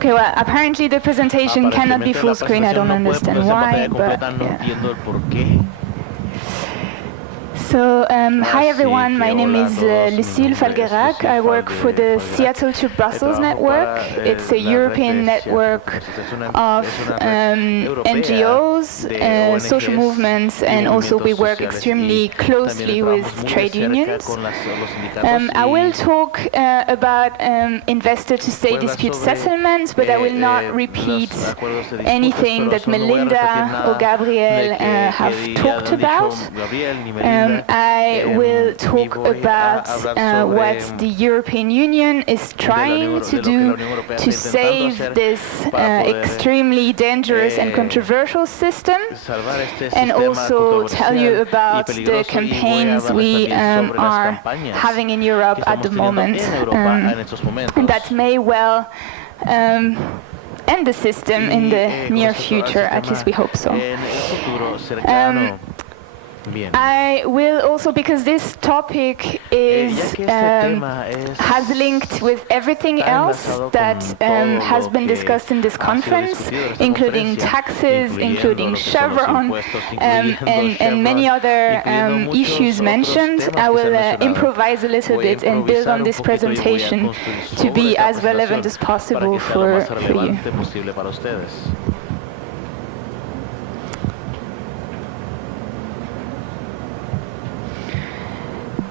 Okay, well, apparently the presentation cannot be full screen. I don't understand why, but yeah. So, hi everyone, my name is Lucile Falgueyrac. I work for the Seattle to Brussels network. It's a European network of NGOs, social movements, and also we work extremely closely with trade unions. I will talk about investor-to-state dispute settlements, but I will not repeat anything that Melinda or Gabriel have talked about. I will talk about what the European Union is trying to do to save this extremely dangerous and controversial system, and also tell you about the campaigns we are having in Europe at the moment, and that may well end the system in the near future, at least we hope so. I will also, because this topic is has linked with everything else that has been discussed in this conference, including taxes, including Chevron, and many other issues mentioned. I will improvise a little bit and build on this presentation to be as relevant as possible for you.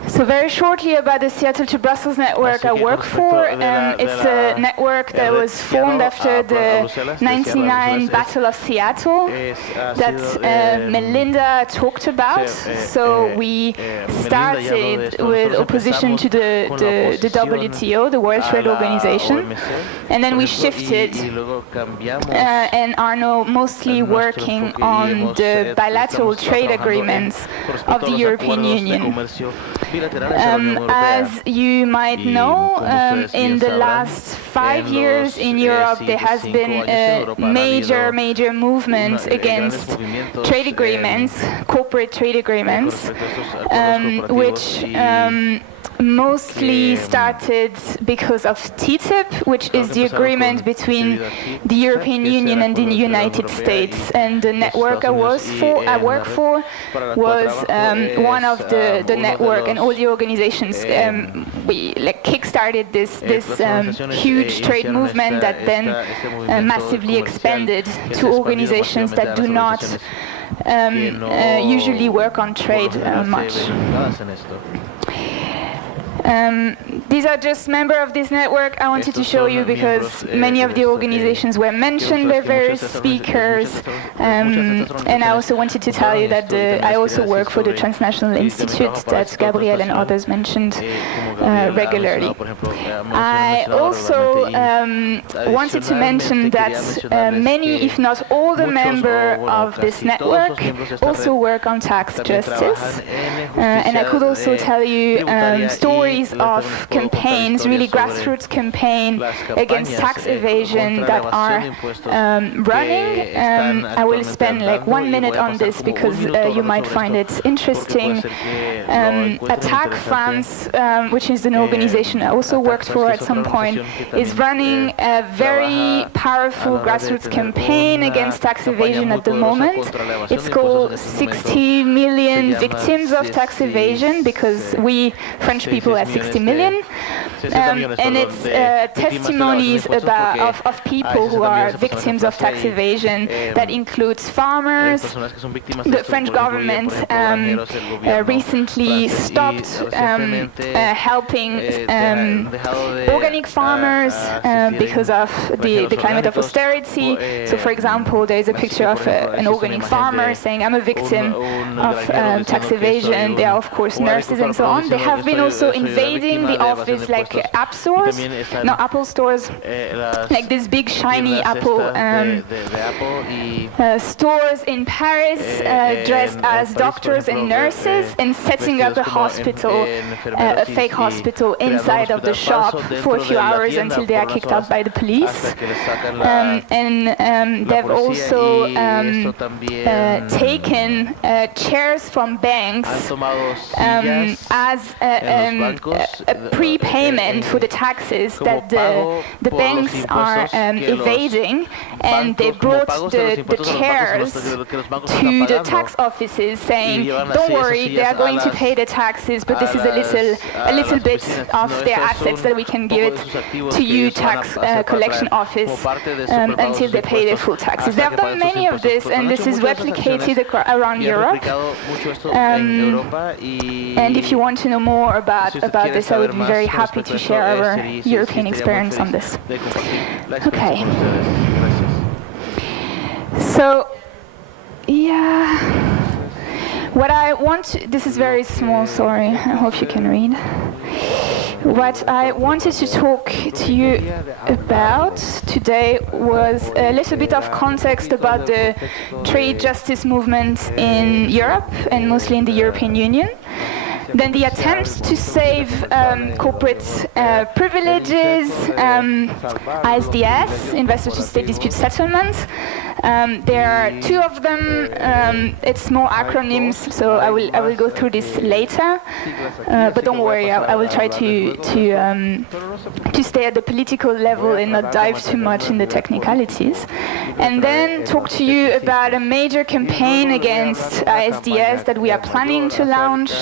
So very shortly about the Seattle to Brussels network I work for. It's a network that was formed after the 1999 Battle of Seattle that Melinda talked about. So we started with opposition to the WTO, the World Trade Organization, and then we shifted and are now mostly working on the bilateral trade agreements of the European Union. As you might know, in the last 5 years in Europe there has been a major movement against trade agreements, corporate trade agreements, which mostly started because of TTIP, which is the agreement between the European Union and the United States. And the network I work for was one of the network, and all the organizations we kickstarted this huge trade movement that then massively expanded to organizations that do not usually work on trade much. These are just members of this network I wanted to show you because many of the organizations were mentioned by various speakers, and I also wanted to tell you that I also work for the Transnational Institute that Gabriel and others mentioned regularly. I also wanted to mention that many, if not all the members of this network also work on tax justice, and I could also tell you stories of campaigns, really grassroots campaign against tax evasion that are running. I will spend like 1 minute on this because you might find it interesting. Attack France, which is an organization I also worked for at some point, is running a very powerful grassroots campaign against tax evasion at the moment. It's called 60 million victims of tax evasion, because we French people are 60 million. And it's testimonies of people who are victims of tax evasion. That includes farmers. The French government recently stopped helping organic farmers because of the climate of austerity. So, for example, there is a picture of an organic farmer saying, "I'm a victim of tax evasion." There are, of course, nurses and so on. They have been also invading the office, like app stores, no, Apple stores, like this big shiny Apple stores in Paris, dressed as doctors and nurses, and setting up a hospital, a fake hospital inside of the shop for a few hours until they are kicked out by the police. And they've also taken chairs from banks as a prepayment payment for the taxes that the banks are evading, and they brought the chairs to the tax offices saying, don't worry, they are going to pay the taxes, but this is a little bit of their assets that we can give it to you, tax collection office, until they pay their full taxes. They have done many of this, and this is replicated around Europe. And if you want to know more about this, I would be very happy to share our European experience on this. Okay. So, yeah. What I want, this is very small, sorry, I hope you can read. What I wanted to talk to you about today was a little bit of context about the trade justice movement in Europe, and mostly in the European Union. Then the attempts to save corporate privileges, ISDS, investor-to-state dispute settlement. There are two of them. It's more acronyms, so I will go through this later. But don't worry, I will try to stay at the political level and not dive too much in the technicalities. And then talk to you about a major campaign against ISDS that we are planning to launch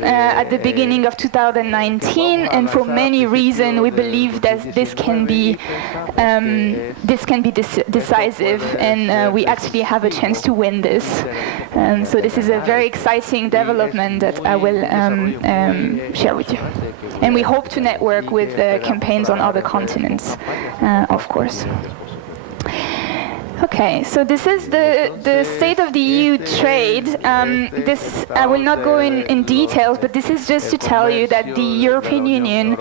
at the beginning of 2019, and for many reasons we believe that this can be decisive, and we actually have a chance to win this. So this is a very exciting development that I will share with you. And we hope to network with campaigns on other continents, of course. Okay, so this is the state of the EU trade. This I will not go in details, but this is just to tell you that the European Union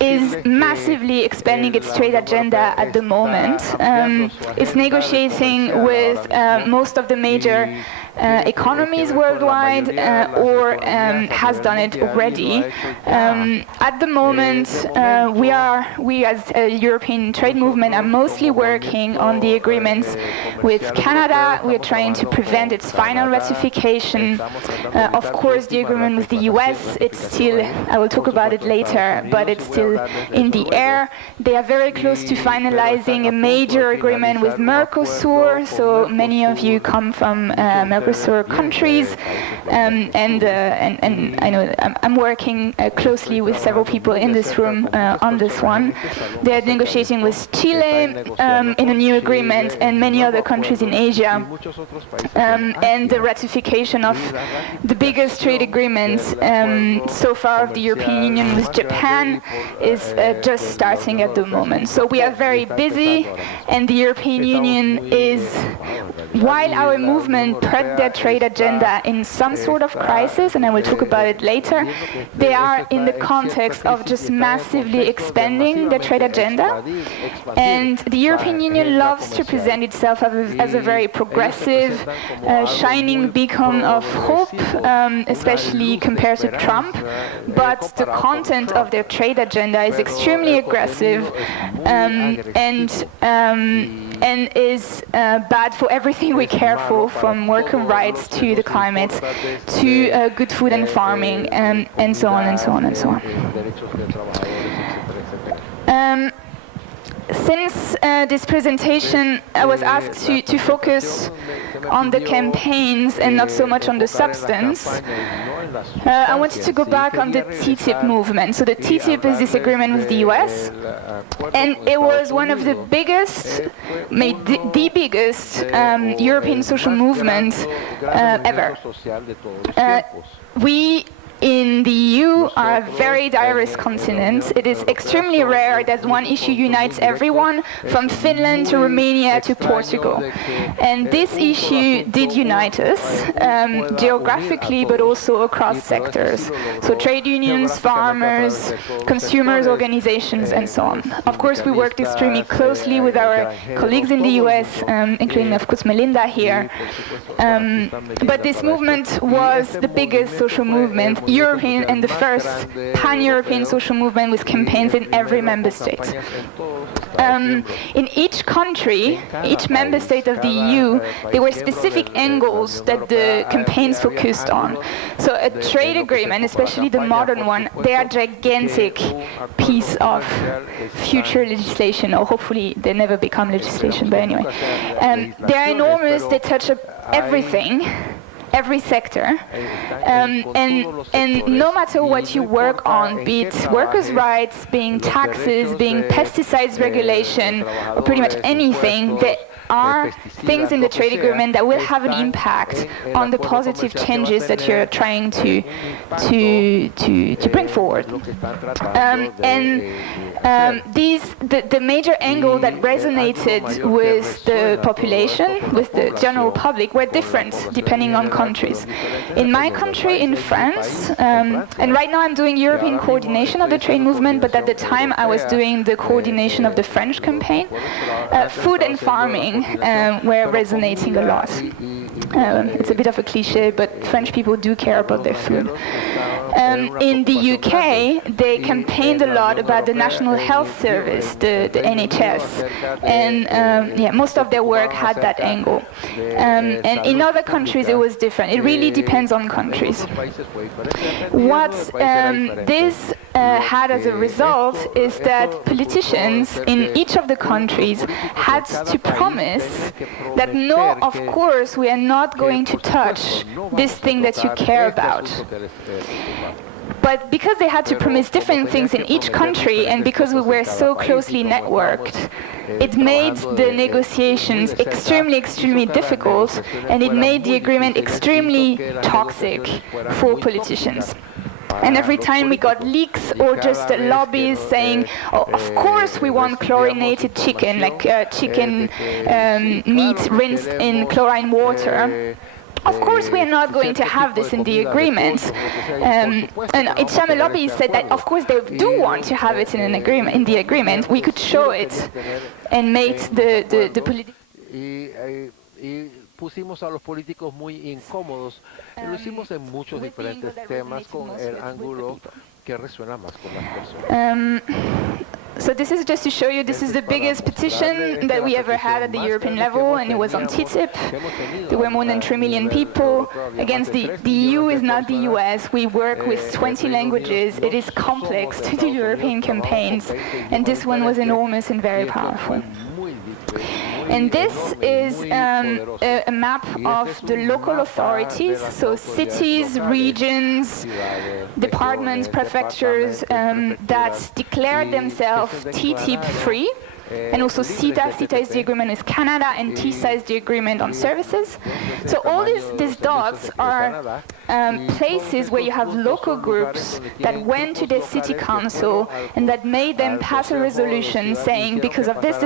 is massively expanding its trade agenda at the moment. It's negotiating with most of the major economies worldwide, or has done it already. At the moment, we as a European trade movement are mostly working on the agreements with Canada. We are trying to prevent its final ratification. Of course, the agreement with the US, it's still, I will talk about it later, but it's still in the air. They are very close to finalizing a major agreement with Mercosur, so many of you come from Mercosur countries, and I know I'm working closely with several people in this room on this one. They're negotiating with Chile in a new agreement, and many other countries in Asia, and the ratification of the biggest trade agreements so far of the European Union with Japan is just starting at the moment. So we are very busy, and the European Union is, while our movement put their trade agenda in some sort of crisis, and I will talk about it later, they are in the context of just massively expanding their trade agenda. And the European Union loves to present itself as a very progressive, shining beacon of hope, especially compared to Trump. But the content of their trade agenda is extremely aggressive, and is bad for everything we care for, from worker rights to the climate to good food and farming, and so on and so on and so on. Since this presentation, I was asked to focus on the campaigns and not so much on the substance. I wanted to go back on the TTIP movement. So the TTIP is this agreement with the US, and it was one of the biggest, maybe the biggest European social movement ever. We in the EU are a very diverse continent. It is extremely rare that one issue unites everyone, from Finland to Romania to Portugal. And this issue did unite us, geographically, but also across sectors. So trade unions, farmers, consumers, organizations, and so on. Of course, we worked extremely closely with our colleagues in the US, including, of course, Melinda here. But this movement was the biggest social movement, European, and the first pan-European social movement with campaigns in every member state. In each country, each member state of the EU, there were specific angles that the campaigns focused on. So a trade agreement, especially the modern one, they are gigantic piece of future legislation, or hopefully they never become legislation, but anyway. They are enormous, they touch up everything, every sector, and no matter what you work on, be it workers' rights, being taxes, being pesticides regulation, or pretty much anything, there are things in the trade agreement that will have an impact on the positive changes that you're trying to bring forward. The major angle that resonated with the population, with the general public, were different depending on countries. In my country, in France, and right now I'm doing European coordination of the trade movement, but at the time I was doing the coordination of the French campaign, food and farming were resonating a lot. It's a bit of a cliche, but French people do care about their food. In the UK, they campaigned a lot about the National Health Service, the NHS, and most of their work had that angle. And in other countries, it was different. It really depends on countries. What this had as a result is that politicians in each of the countries had to promise that no, of course, we are not going to touch this thing that you care about. But because they had to promise different things in each country, and because we were so closely networked, it made the negotiations extremely, extremely difficult, and it made the agreement extremely toxic for politicians. And every time we got leaks or just lobbies saying, oh, of course we want chlorinated chicken, like chicken meat rinsed in chlorine water. Of course, we are not going to have this in the agreement. And Ichame lobbies said that, of course, they do want to have it in an agreement. In the agreement, we could show it and make the political. Pusimos a los políticos muy incómodos y lo hicimos en muchos diferentes temas con el ángulo que resuena más con las personas. So this is just to show you, this is the biggest petition that we ever had at the European level, and it was on TTIP. There were more than 3 million people. Against the EU is not the US. We work with 20 languages. It is complex to do European campaigns, and this one was enormous and very powerful. And this is a map of the local authorities, so cities, regions, departments, prefectures that declared themselves TTIP-free. And also CETA. CETA is the agreement with Canada, and TISA is the agreement on services. So all these dots are places where you have local groups that went to their city council and that made them pass a resolution saying, because of this,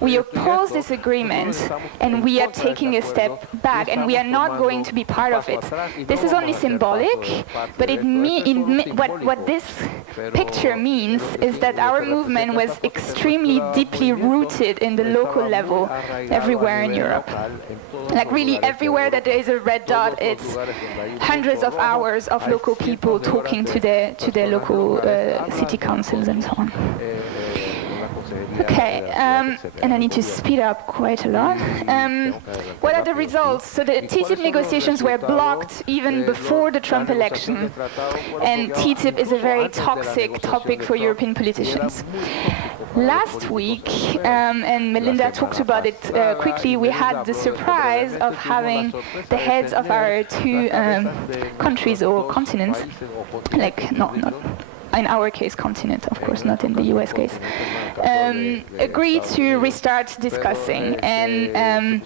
we oppose this agreement and we are taking a step back and we are not going to be part of it. This is only symbolic, but what this picture means is that our movement was extremely deeply rooted in the local level everywhere in Europe. Like really everywhere that there is a red dot, it's hundreds of hours of local people talking to their local city councils and so on. Okay, and I need to speed up quite a lot. What are the results? So the TTIP negotiations were blocked even before the Trump election, and TTIP is a very toxic topic for European politicians. Last week, and Melinda talked about it quickly, we had the surprise of having the heads of our two countries or continents, like not in our case continent, of course, not in the US case, agreed to restart discussing. And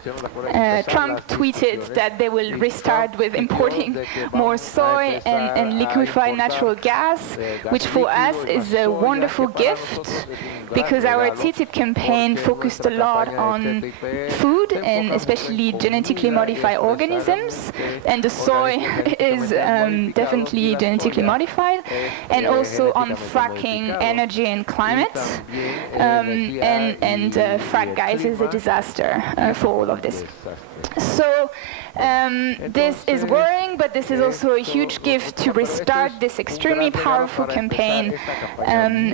Trump tweeted that they will restart with importing more soy and liquefied natural gas, which for us is a wonderful gift, because our TTIP campaign focused a lot on food and especially genetically modified organisms, and the soy is definitely genetically modified, and also also on fracking, energy and climate, and frack gas is a disaster for all of this. So this is worrying, but this is also a huge gift to restart this extremely powerful campaign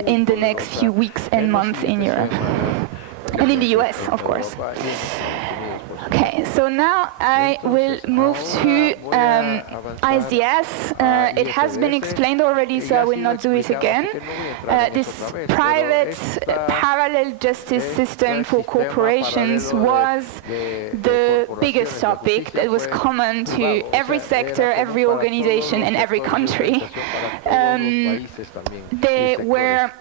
in the next few weeks and months in Europe. And in the US, of course. Okay, so now I will move to ISDS. It has been explained already, so I will not do it again. This private parallel justice system for corporations was the biggest topic that was common to every sector, every organization, and every country. There were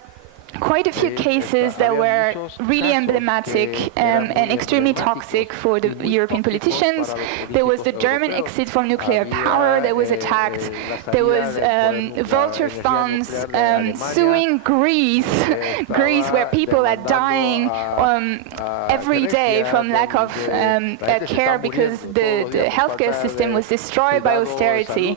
quite a few cases that were really emblematic and extremely toxic for the European politicians. There was the German exit from nuclear power that was attacked. There was vulture funds suing Greece, where people are dying every day from lack of care because the healthcare system was destroyed by austerity.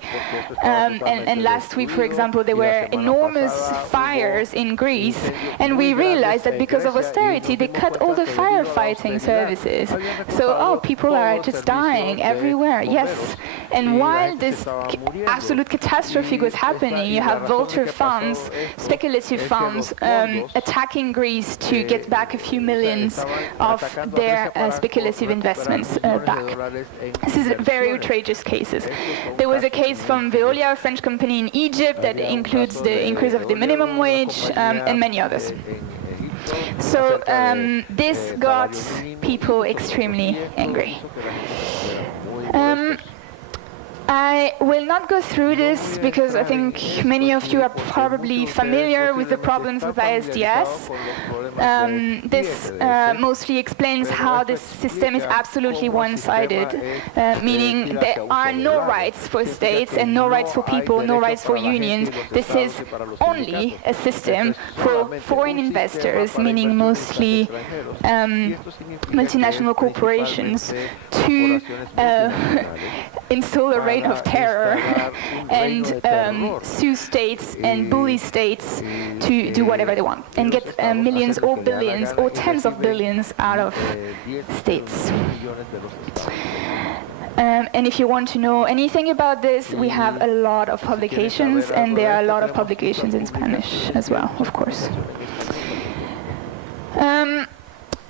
And last week, for example, there were enormous fires in Greece. And we realized that because of austerity, they cut all the firefighting services. So, people are just dying everywhere. Yes. And while this absolute catastrophe was happening, you have vulture funds, speculative funds, attacking Greece to get back a few millions of their speculative investments back. This is very outrageous cases. There was a case from Veolia, a French company in Egypt, that includes the increase of the minimum wage and many others. So this got people extremely angry. I will not go through this because I think many of you are probably familiar with the problems with ISDS. This mostly explains how this system is absolutely one-sided, meaning there are no rights for states and no rights for people, no rights for unions. This is only a system for foreign investors, meaning mostly multinational corporations, to install a reign of terror and sue states and bully states to do whatever they want and get millions or billions or tens of billions out of states. And if you want to know anything about this, we have a lot of publications, and there are a lot of publications in Spanish as well, of course.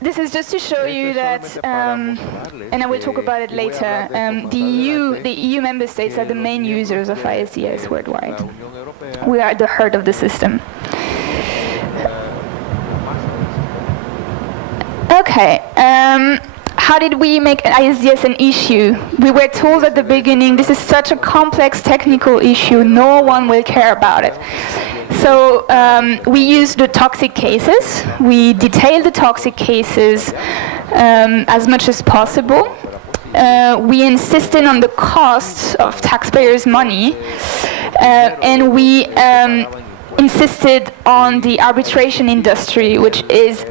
This is just to show you that, and I will talk about it later, the EU member states are the main users of ISDS worldwide. We are at the heart of the system. Okay, how did we make ISDS an issue? We were told at the beginning, this is such a complex technical issue, no one will care about it. So we used the toxic cases. We detailed the toxic cases as much as possible. We insisted on the cost of taxpayers' money, and we insisted on the arbitration industry, which is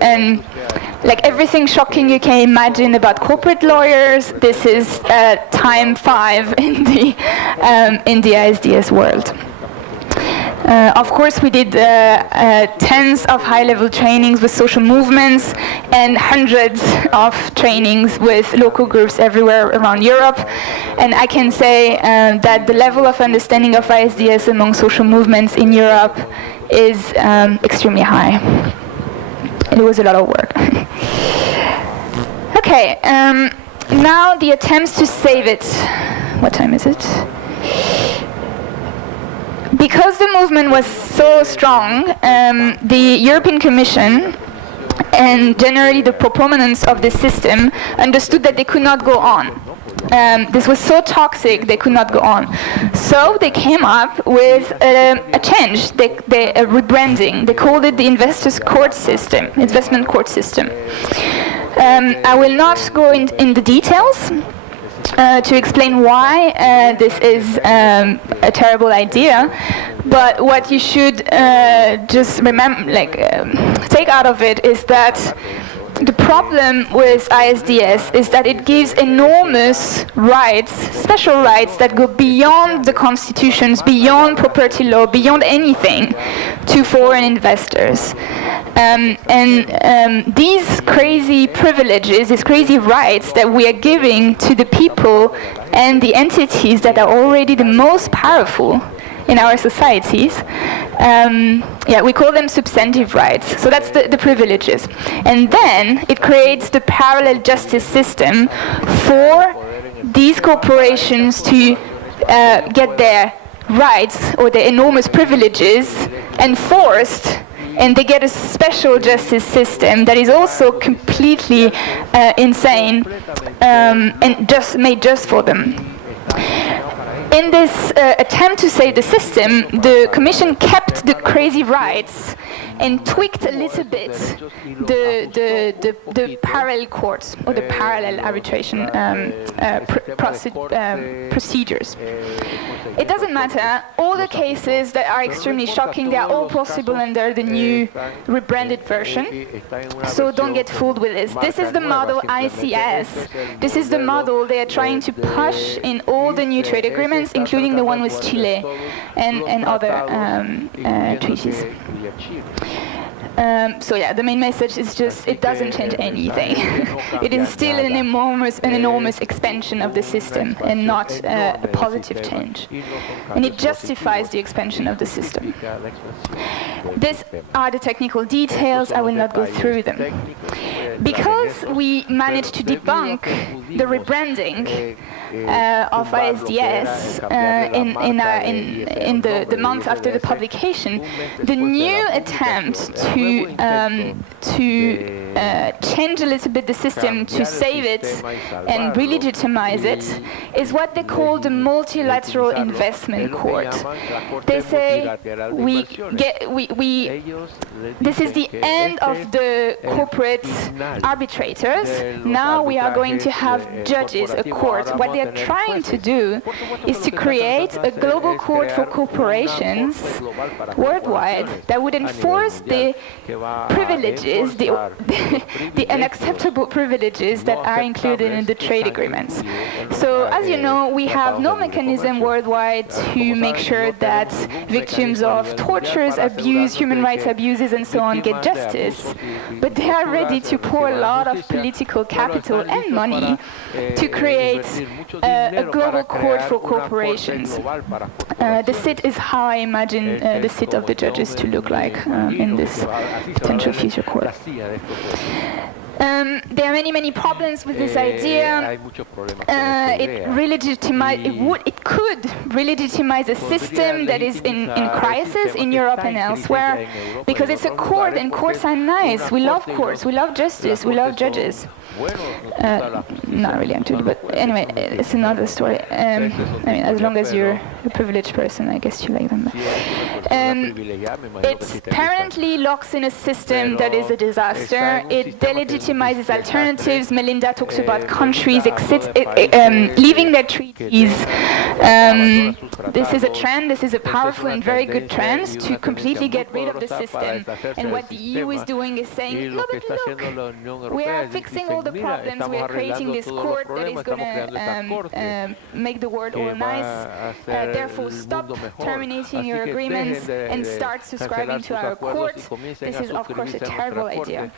like everything shocking you can imagine about corporate lawyers. This is time 5 in the ISDS world. Of course, we did tens of high-level trainings with social movements and hundreds of trainings with local groups everywhere around Europe. And I can say that the level of understanding of ISDS among social movements in Europe is extremely high. It was a lot of work. Okay, now the attempts to save it. What time is it? Because the movement was so strong, the European Commission and generally the proponents of this system understood that they could not go on. This was so toxic, they could not go on. So they came up with a change, a rebranding. They called it the investment court system. I will not go in the details to explain why this is a terrible idea, but what you should just remember, take out of it, is that the problem with ISDS is that it gives enormous rights, special rights that go beyond the constitutions, beyond property law, beyond anything to foreign investors. These crazy privileges, these crazy rights that we are giving to the people and the entities that are already the most powerful in our societies, we call them substantive rights. So that's the privileges. And then it creates the parallel justice system for these corporations to get their rights or their enormous privileges enforced, and they get a special justice system that is also completely insane and just made just for them. In this attempt to save the system, the Commission kept the crazy rights and tweaked a little bit the parallel courts or the parallel arbitration procedures. It doesn't matter. All the cases that are extremely shocking, they are all possible under the new rebranded version. So don't get fooled with this. This is the model ICS. This is the model they are trying to push in all the new trade agreements, including the one with Chile and other treaties. The main message is just it doesn't change anything. It is still an enormous expansion of the system and not a positive change. And it justifies the expansion of the system. These are the technical details. I will not go through them. Because we managed to debunk the rebranding of ISDS in the month after the publication, the new attempt to change a little bit the system to save it and re-legitimize it is what they call the multilateral investment court. They say this is the end of the corporate arbitrators. Now we are going to have judges, a court. What they are trying to do is to create a global court for corporations worldwide that would enforce the privileges, the unacceptable privileges that are included in the trade agreements. So, as you know, we have no mechanism worldwide to make sure that victims of tortures, abuse, human rights abuses, and so on get justice. But they are ready to pour a lot of political capital and money to create a global court for corporations. The seat is how I imagine the seat of the judges to look like in this potential future court. There are many problems with this idea. It could re-legitimize a system that is in crisis in Europe and elsewhere, because it's a court, and courts are nice. We love courts, we love justice, we love judges. Not really, actually, but anyway, it's another story. As long as you're a privileged person, I guess you like them. It apparently locks in a system that is a disaster. It delegitimizes alternatives. Melinda talks about countries leaving their treaties. This is a trend. This is a powerful and very good trend to completely get rid of the system. And what the EU is doing is saying, no, but look, we are fixing all the problems. We are creating this court that is going to make the world all nice. Therefore, stop terminating your agreements and start subscribing to our court. This is, of course, a terrible idea.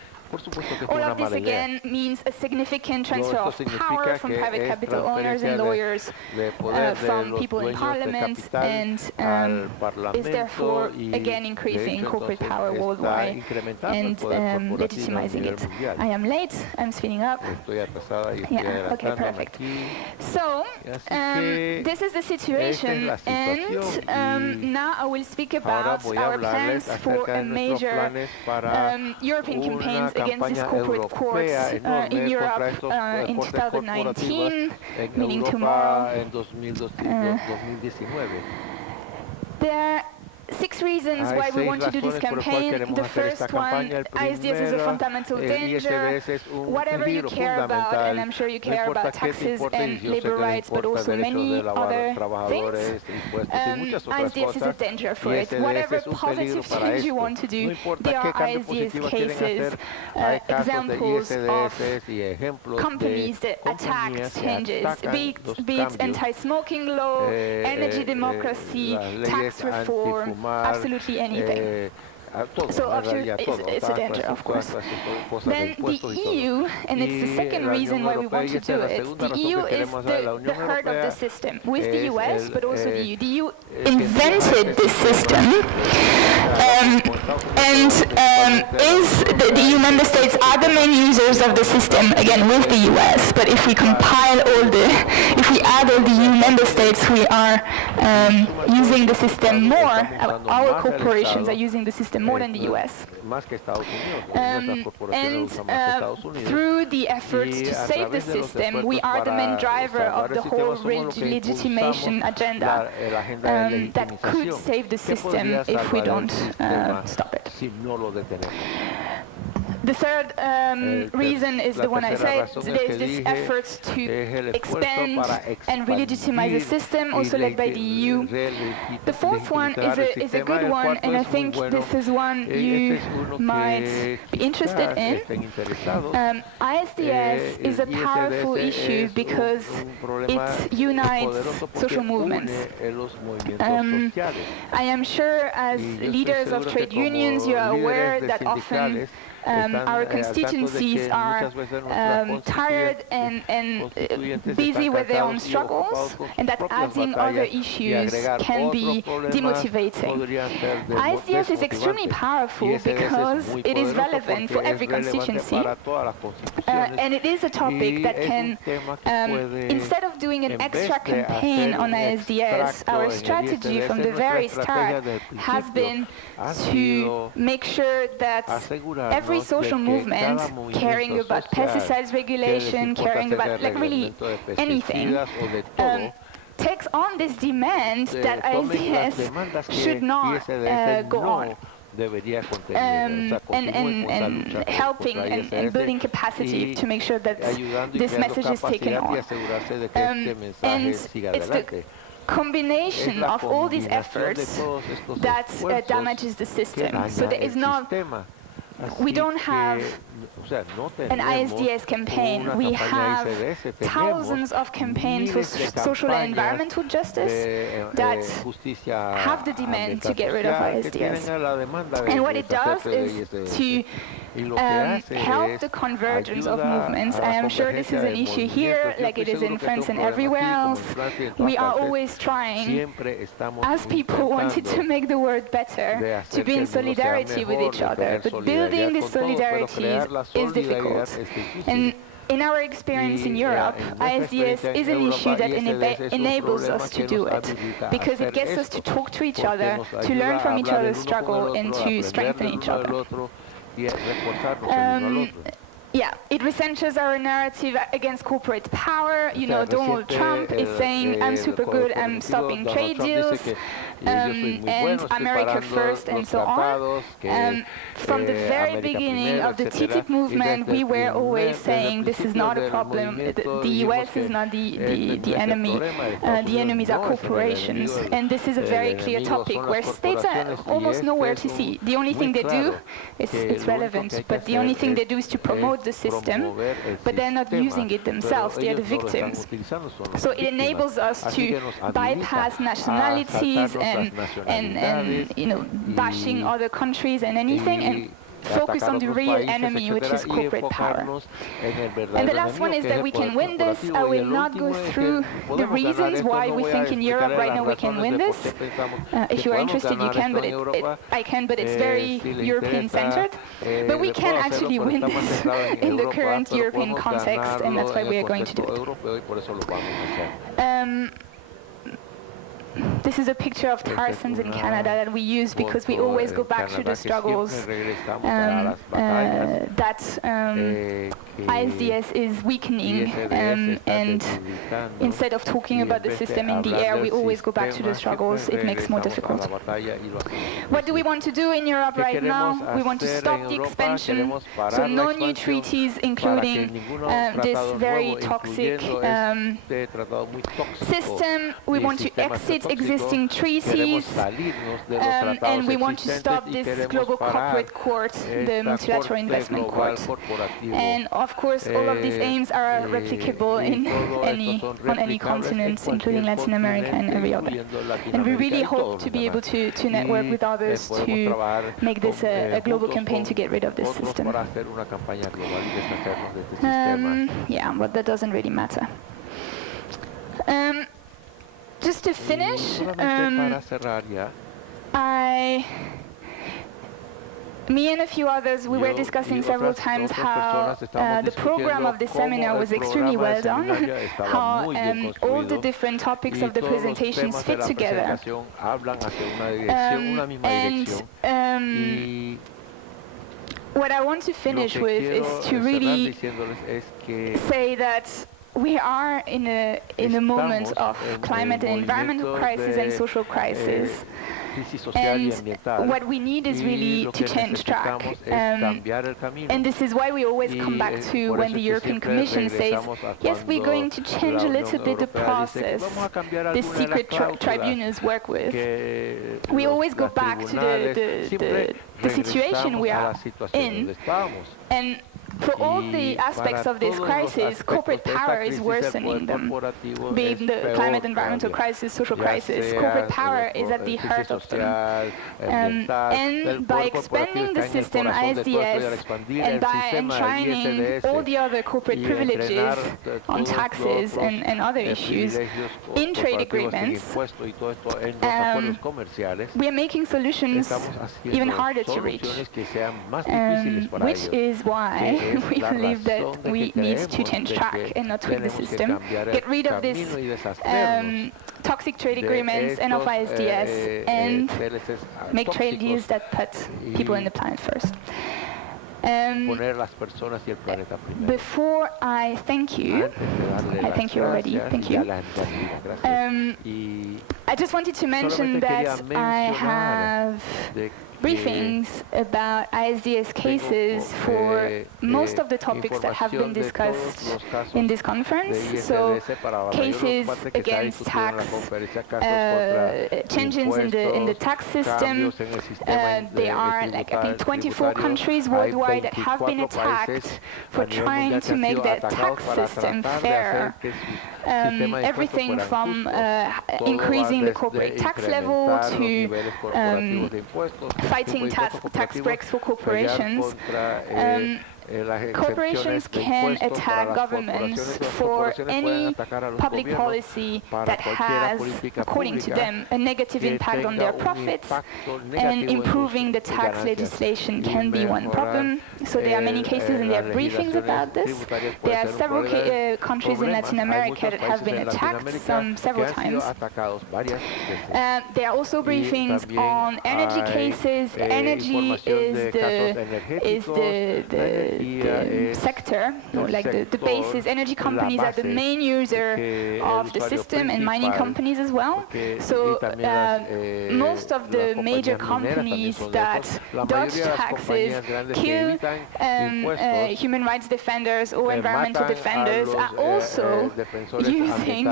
All of this, again, means a significant transfer of power from private capital owners and lawyers, from people in parliament, and is therefore, again, increasing corporate power worldwide and legitimizing it. I am late. I'm speeding up. Yeah, okay, perfect. So, this is the situation, and now I will speak about our plans for a major European campaigns against these corporate courts in Europe in 2019, meaning tomorrow. There are 6 6 reasons why we want to do this campaign. The first one, ISDS is a fundamental danger. Whatever you care about, and I'm sure you care about taxes and labor rights, but also many other things, ISDS is a danger for it. Whatever positive change you want to do, there are ISDS cases, examples of companies that attack changes, be it anti-smoking law, energy democracy, tax reform, absolutely anything. So it's a danger, of course. Then the EU, and it's the second reason why we want to do it, the EU is the heart of the system, with the US, but also the EU. The EU invented this system, and the EU member states are the main users of the system, again, with the US, but if we if we add all the EU member states, we are using the system more, our corporations are using the system more than the US. And through the efforts to save the system, we are the main driver of the whole legitimation agenda that could save the system if we don't stop it. The third reason is the one I said. There's this effort to expand and re-legitimize the system, also led by the EU. The fourth one is a good one, and I think this is one you might be interested in. ISDS is a powerful issue because it unites social movements. I am sure as leaders of trade unions you are aware that often our constituencies are tired and busy with their own struggles, and that adding other issues can be demotivating. ISDS is extremely powerful because it is relevant for every constituency, and it is a topic that can, instead of doing an extra campaign on ISDS, our strategy from the very start has been to make sure that every social movement caring about pesticides regulation, caring about like really anything, takes on this demand that ISDS should not go on. And helping and building capacity to make sure that this message is taken on. And it's the combination of all these efforts that damages the system. So there is not, we don't have an ISDS campaign. We have thousands of campaigns for social and environmental justice that have the demand to get rid of ISDS. And what it does is to help the convergence of movements. I am sure this is an issue here, like it is in France and everywhere else. We are always trying, as people wanted to make the world better, to be in solidarity with each other. But building this solidarity is difficult. And in our experience in Europe, ISDS is an issue that enables us to do it, because it gets us to talk to each other, to learn from each other's struggle, and to strengthen each other. Yeah, it recenters our narrative against corporate power. You know, Donald Trump is saying, I'm super good, I'm stopping trade deals, and America first, and so on. From the very beginning of the TTIP movement, we were always saying this is not a problem. The US is not the enemy. The enemies are corporations. And this is a very clear topic where states are almost nowhere to see. The only thing they do, it's relevant, but the only thing they do is to promote the system, but they're not using it themselves. They are the victims. So it enables us to bypass nationalities and you know, bashing other countries and anything, and focus on the real enemy, which is corporate power. And the last one is that we can win this. I will not go through the reasons why we think in Europe right now we can win this. If you are interested, you can, but I can, but it's very European-centered. But we can actually win this in the current European context, and that's why we are going to do it. This is a picture of Tarzans in Canada that we use because we always go back to the struggles that ISDS is weakening, and instead of talking about the system in the air, we always go back to the struggles. It makes more difficult. What do we want to do in Europe right now? We want to stop the expansion, so no new treaties, including this very toxic system. We want to exit existing treaties, and we want to stop this global corporate court, the multilateral investment court. And of course, all of these aims are replicable on any continent, including Latin America and every other. And we really hope to be able to network with others to make this a global campaign to get rid of this system. Yeah, but that doesn't really matter. Just to finish, me and a few others, we were discussing several times how the program of the seminar was extremely well done, how all the different topics of the presentations fit together. What I want to finish with is to really say that we are in a moment of climate and environmental crisis and social crisis. And what we need is really to change track. And this is why we always come back to when the European Commission says, yes, we're going to change a little bit the process these secret tribunals work with. We always go back to the situation we are in. And for all the aspects of this crisis, corporate power is worsening them. Be it the climate, environmental crisis, social crisis, corporate power is at the heart of them. And by expanding the system, ISDS, and by enshrining all the other corporate privileges on taxes and other issues in trade agreements, we are making solutions even harder to reach, which is why we believe that we need to change track and not tweak the system, get rid of these toxic trade agreements and of ISDS, and make trade deals that put people and the planet first. Before I thank you already, thank you. I just wanted to mention that I have briefings about ISDS cases for most of the topics that have been discussed in this conference. So cases against tax, changes in the tax system. There are, like, I think 24 countries worldwide that have been attacked for trying to make their tax system fair. Everything from increasing the corporate tax level to fighting tax breaks for corporations. Corporations can attack governments for any public policy that has, according to them, a negative impact on their profits, and improving the tax legislation can be one problem. So there are many cases in their briefings about this. There are several countries in Latin America that have been attacked several times. There are also briefings on energy cases. Energy is the sector, or like the basis. Energy companies are the main user of the system, and mining companies as well. So most of the major companies that dodge taxes, kill human rights defenders or environmental defenders are also using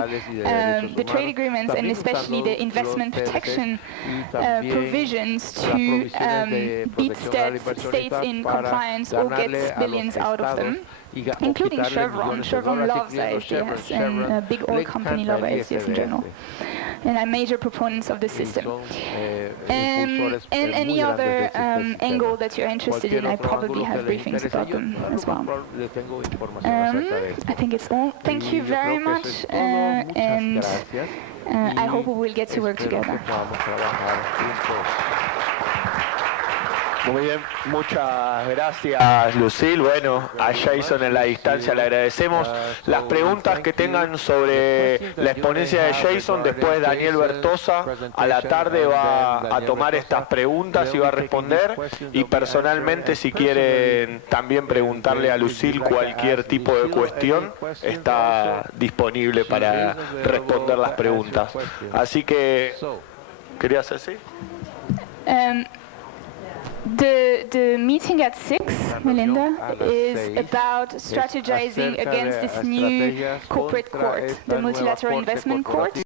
the trade agreements and especially the investment protection provisions to beat states in compliance or get billions out of them, including Chevron. Chevron loves ISDS, and a big oil company loves ISDS in general, and are major proponents of the system. And any other angle that you're interested in, I probably have briefings about them as well. I think it's all. Thank you very much, and I hope we will get to work together. Muy bien, muchas gracias Lucile. Bueno, a Jason en la distancia le agradecemos. Las preguntas que tengan sobre la exponencia de Jason, después Daniel Bertosa a la tarde va a tomar estas preguntas y va a responder. Y personalmente, si quieren también preguntarle a Lucile cualquier tipo de cuestión, está disponible para responder las preguntas. Así que, ¿querías decir? The meeting at 6, Melinda, is about strategizing against this new corporate court, the Multilateral Investment Court.